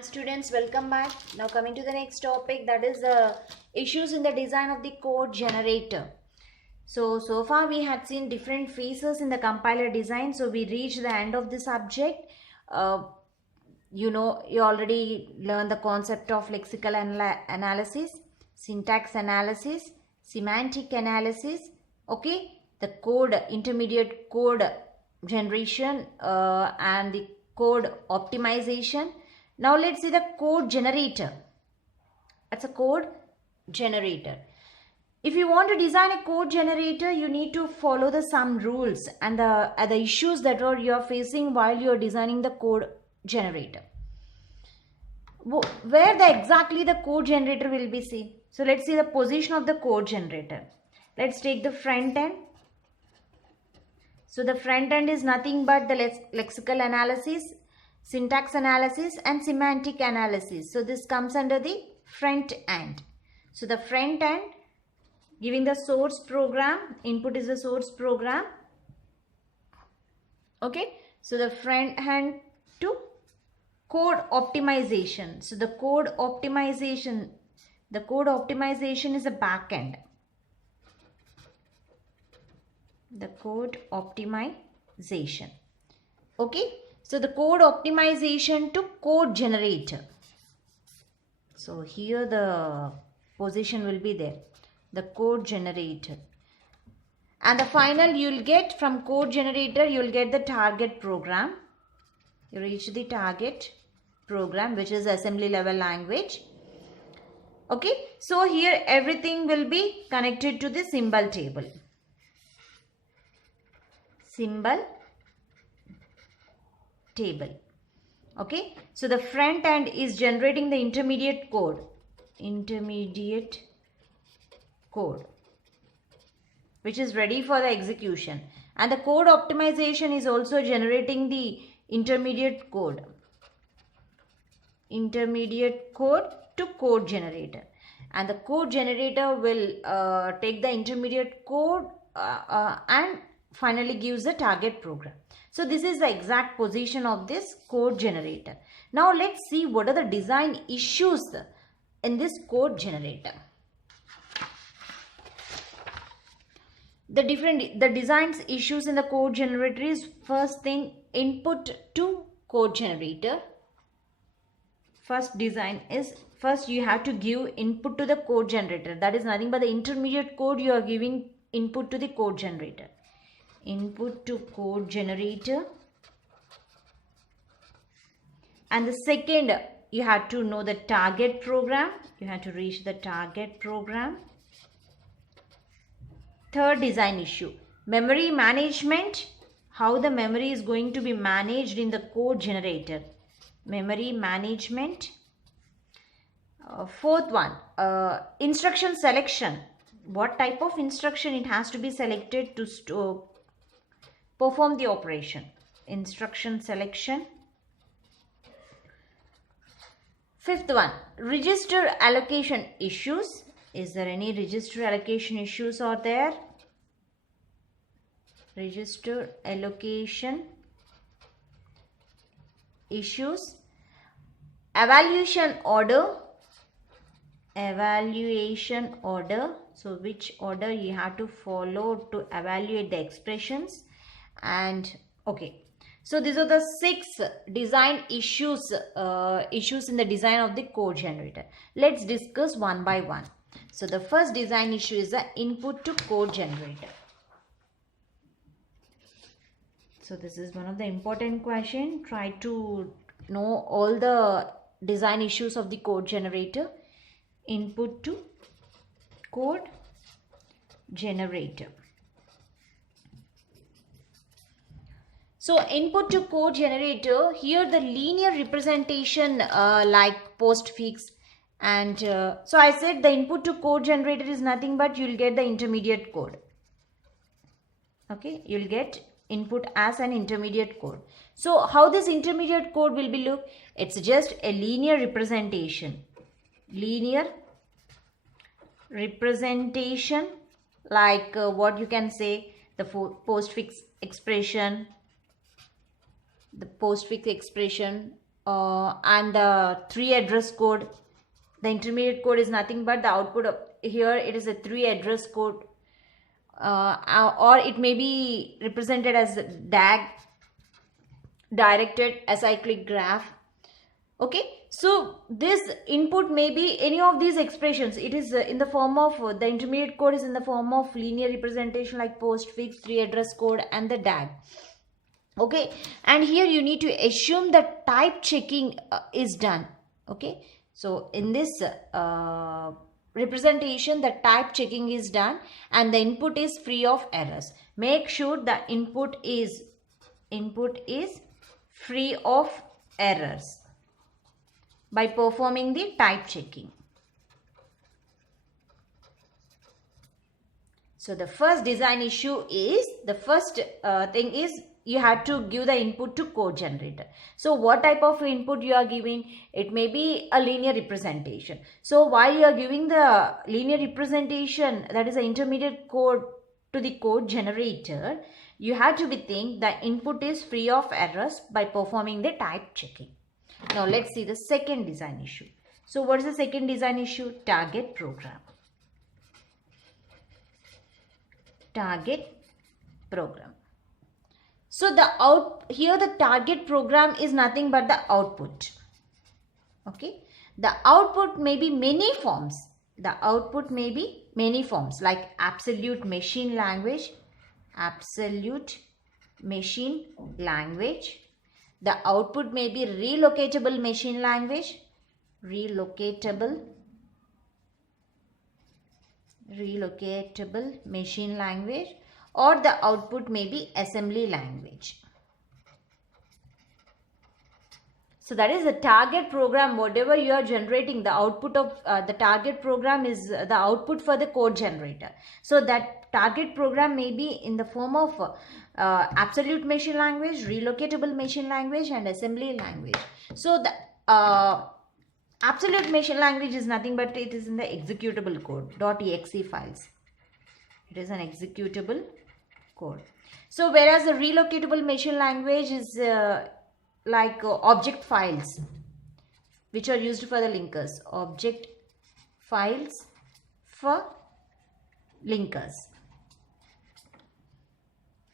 Students, welcome back. Now coming to the next topic, that is issues in the design of the code generator. So far we had seen different phases in the compiler design. So we reached the end of the subject. You already learned the concept of lexical analysis, syntax analysis, semantic analysis, okay, the code, intermediate code generation and the code optimization. Now let's see the code generator. That's a code generator. If you want to design a code generator, you need to follow some rules and the issues that you're facing while you're designing the code generator. Where exactly the code generator will be seen. So let's see the position of the code generator. Let's take the front end. So the front end is nothing but the lexical analysis, syntax analysis and semantic analysis. So this comes under the front end. So the front end giving the source program, input is the source program. Okay, so the front end to code optimization. So the code optimization is a back end. The code optimization. Okay, so the code optimization to code generator. So here the position will be there, the code generator. And the final you'll get from code generator, you'll get the target program. You reach the target program, which is assembly level language. Okay, so here everything will be connected to the symbol table. Symbol table. Okay, so the front end is generating the intermediate code, which is ready for the execution, and the code optimization is also generating the intermediate code to code generator, and the code generator will take the intermediate code and finally gives the target program. So this is the exact position of this code generator. Now let's see what are the design issues in this code generator. The design issues in the code generator is, first thing, input to code generator. First design is, first you have to give input to the code generator. That is nothing but the intermediate code you are giving input to the code generator. Input to code generator. And the second, you have to know the target program. You have to reach the target program. Third design issue, memory management. How the memory is going to be managed in the code generator. Memory management. Fourth one, instruction selection. What type of instruction it has to be selected to perform the operation. Instruction selection. Fifth one, register allocation issues. Is there any register allocation issues are there? Register allocation issues. Evaluation order. So which order you have to follow to evaluate the expressions. And okay, so these are the 6 design issues in the design of the code generator. Let's discuss one by one. So the first design issue is the input to code generator. So this is one of the important question. Try to know all the design issues of the code generator. Input to code generator. So input to code generator, here the linear representation like postfix, and so I said the input to code generator is nothing but you'll get the intermediate code. Okay, you'll get input as an intermediate code. So how this intermediate code will be look? It's just a linear representation. Linear representation, like what you can say, the postfix expression, and the 3 address code. The intermediate code is nothing but the output of, here it is a 3 address code, or it may be represented as DAG, directed acyclic graph. Okay, so this input may be any of these expressions. It is in the form of, the intermediate code is in the form of linear representation like postfix, 3 address code and the DAG. Okay, and here you need to assume that type checking is done. Okay, so in this representation, the type checking is done and the input is free of errors. Make sure the input is free of errors by performing the type checking. So the first design issue is, the first thing is, you have to give the input to code generator. So what type of input you are giving? It may be a linear representation. So while you are giving the linear representation, that is the intermediate code, to the code generator, you have to think the input is free of errors by performing the type checking. Now let's see the second design issue. So what is the second design issue? Target program. Target program. So here the target program is nothing but the output. Okay, the output may be many forms. The output may be many forms like absolute machine language. The output may be relocatable machine language. Relocatable machine language, or the output may be assembly language. So that is the target program. Whatever you are generating, the output of the target program is the output for the code generator. So that target program may be in the form of absolute machine language, relocatable machine language and assembly language. So the absolute machine language is nothing but it is in the executable code, .exe files. It is an executable code. So whereas the relocatable machine language is like object files which are used for the linkers. Object files for linkers.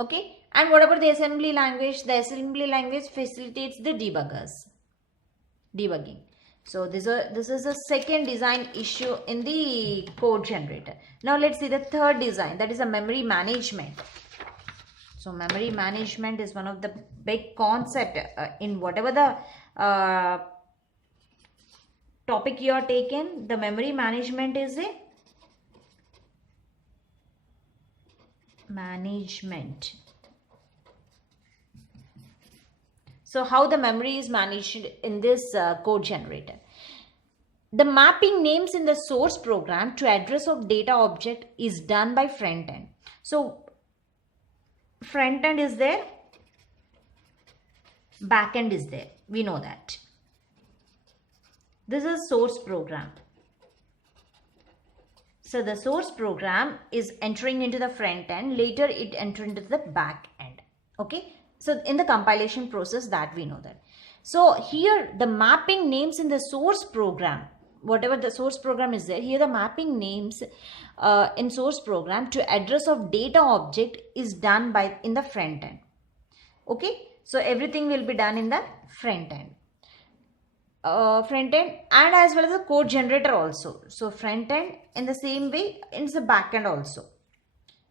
Okay, and what about the assembly language? The assembly language facilitates the debugging. So this is the second design issue in the code generator. Now let's see the third design, that is a memory management. So memory management is one of the big concept in whatever the topic you are taken. The memory management is a management. So how the memory is managed in this code generator? The mapping names in the source program to address of data object is done by front end. So front end is there, back end is there. We know that. This is source program. So the source program is entering into the front end. Later it enters into the back end. Okay. So in the compilation process that we know that. So here the mapping names in the source program, whatever the source program is there, here the mapping names in source program to address of data object is done by in the front end. Okay, so everything will be done in the front end. And as well as the code generator also. So front end in the same way in the back end also.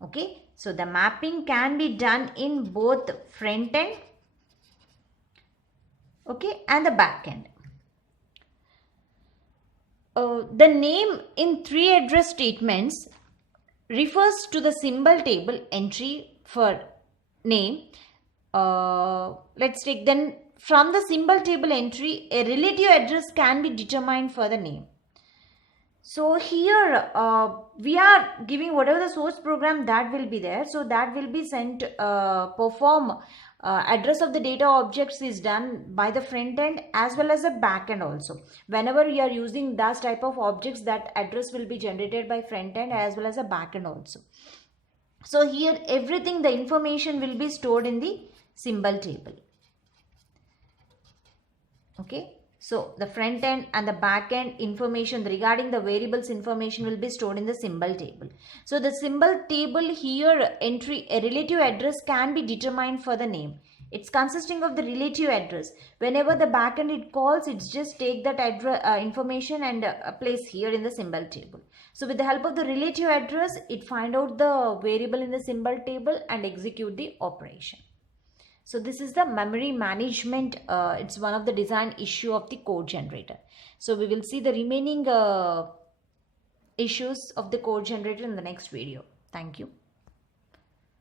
Okay, so the mapping can be done in both front end, okay, and the back end. The name in 3 address statements refers to the symbol table entry for name. Let's take then from the symbol table entry, a relative address can be determined for the name. So here we are giving whatever the source program that will be there. So that will be sent, perform address of the data objects is done by the front end as well as the back end also. Whenever you are using that type of objects, that address will be generated by front end as well as the back end also. So here everything, the information will be stored in the symbol table. Okay. So the front end and the back end information regarding the variables information will be stored in the symbol table. So the symbol table here entry a relative address can be determined for the name. It's consisting of the relative address. Whenever the backend it calls, it's just take that address information and place here in the symbol table. So with the help of the relative address, it find out the variable in the symbol table and execute the operation. So this is the memory management. It's one of the design issue of the code generator. So we will see the remaining issues of the code generator in the next video. Thank you.